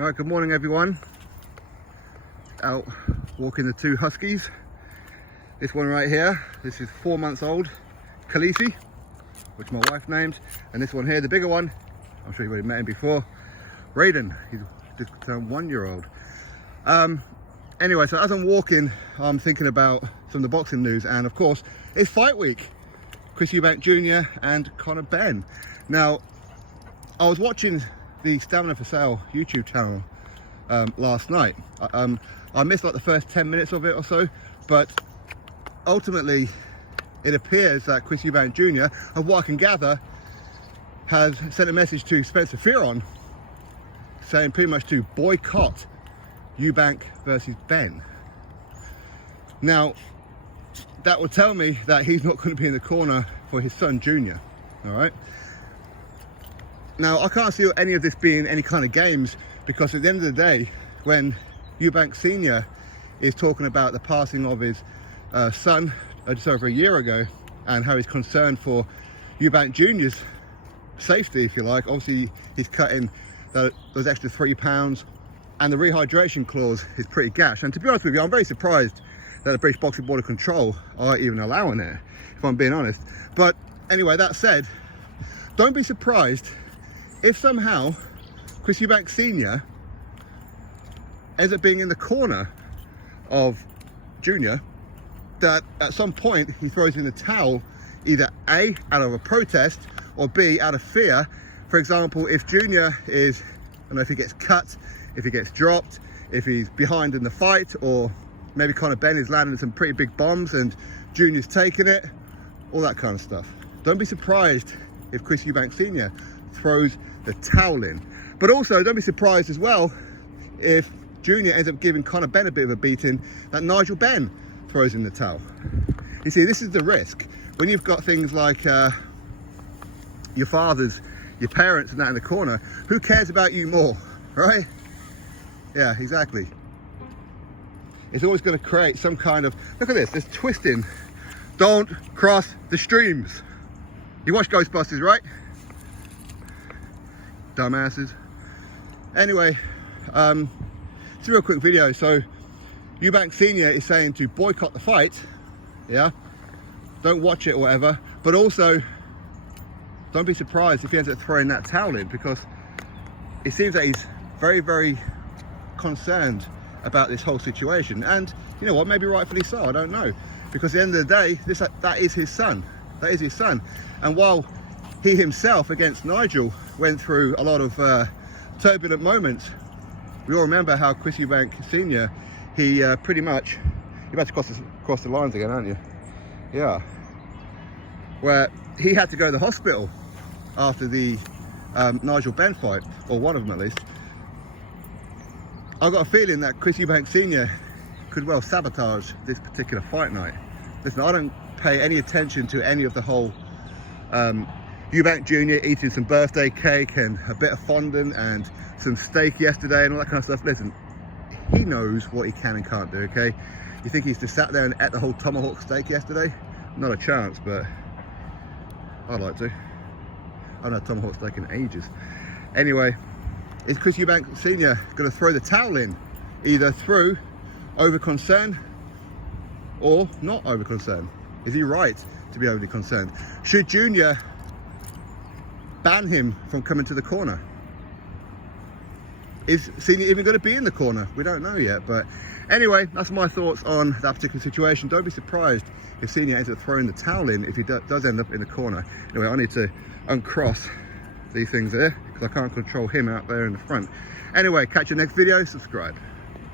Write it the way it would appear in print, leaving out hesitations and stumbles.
All right, good morning everyone. Out walking the two huskies. This one right here, this is 4 months old, Khaleesi, which my wife named, and this one here, the bigger one, I'm sure you've already met him before, Raiden. He's just turned 1 year old. Anyway, so as I'm walking, I'm thinking about some of the boxing news, and of course, it's fight week. Chris Eubank Jr. and Conor Benn. Now, I was watching the Stamina for Sale YouTube channel last night. I missed like the first 10 minutes of it or so, but ultimately it appears that Chris Eubank Jr., of what I can gather, has sent a message to Spencer Fearon saying pretty much to boycott Eubank versus Benn. Now, that would tell me that he's not going to be in the corner for his son Junior. All right. Now, I can't see any of this being any kind of games, because at the end of the day, when Eubank Sr. is talking about the passing of his son just over a year ago, and how he's concerned for Eubank Jr.'s safety, if you like, obviously he's cutting those extra 3 pounds, and the rehydration clause is pretty gash. And to be honest with you, I'm very surprised that the British Boxing Board of Control are even allowing it, if I'm being honest. But anyway, that said, don't be surprised if somehow Chris Eubank Sr. ends up being in the corner of Junior, that at some point he throws in the towel, either A, out of a protest, or B, out of fear. For example, if Junior is, I don't know, if he gets cut, if he gets dropped, if he's behind in the fight, or maybe Conor Benn is landing some pretty big bombs and Junior's taking it, all that kind of stuff. Don't be surprised if Chris Eubank Sr. throws the towel in. But also, don't be surprised as well if Junior ends up giving Conor Benn a bit of a beating, that Nigel Benn throws in the towel. You see, this is the risk. When you've got things like your fathers, your parents and that in the corner, who cares about you more, right? Yeah, exactly. It's always going to create some kind of, look at this, there's twisting. Don't cross the streams. You watch Ghostbusters, right? Dumbasses. Anyway, it's a real quick video. So Eubank Sr. is saying to boycott the fight, yeah, don't watch it or whatever, but also don't be surprised if he ends up throwing that towel in, because it seems that he's very, very concerned about this whole situation. And you know what, maybe rightfully so, I don't know, because at the end of the day, that is his son. That is his son. And while he himself against Nigel went through a lot of turbulent moments, we all remember how Chris Eubank Sr., he pretty much, you're about to cross the lines again, aren't you? Yeah. Where he had to go to the hospital after the Nigel Benn fight, or one of them at least. I've got a feeling that Chris Eubank Sr. could well sabotage this particular fight night. Listen, I don't pay any attention to any of the whole Eubank Jr. eating some birthday cake and a bit of fondant and some steak yesterday and all that kind of stuff. Listen, he knows what he can and can't do, okay? You think he's just sat there and ate the whole tomahawk steak yesterday? Not a chance, but I'd like to. I haven't had tomahawk steak in ages. Anyway, is Chris Eubank Sr. going to throw the towel in, either through over concern or not over concern? Is he right to be overly concerned? Should Junior ban him from coming to the corner? Is Senior even going to be in the corner? We don't know yet. But anyway, that's my thoughts on that particular situation. Don't be surprised if Senior ends up throwing the towel in, if he does end up in the corner. Anyway, I need to uncross these things there, because I can't control him out there in the front. Anyway, catch you next video, subscribe.